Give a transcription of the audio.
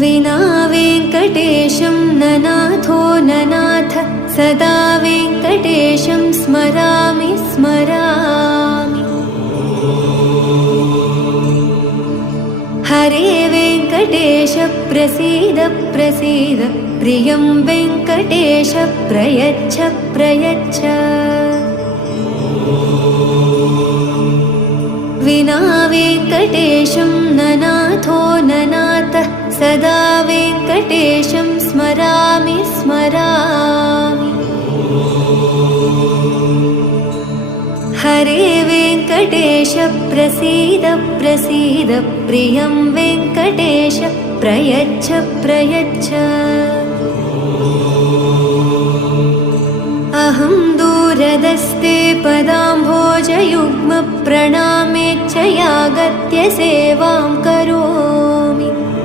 विना वेङ्कटेशं ननाथो ननाथ सदा वेङ्कटेशं स्मरामि स्मरामि। हरे वेङ्कटेश प्रसीद प्रसीद प्रियं वेङ्कटेश प्रयच्छ प्रयच्छ। विना वेङ्कटेशं ननाथो ननाथ सदा वेङ्कटेशं स्मरामि स्मरामि। हरे वेङ्कटेश प्रसीद प्रसीद प्रियं वेङ्कटेश प्रयच्छ प्रयच्छ। अहं दूरदस्ते पदाम्भोजयुग्म प्रणामेच्छ यागत्य सेवां करोमि।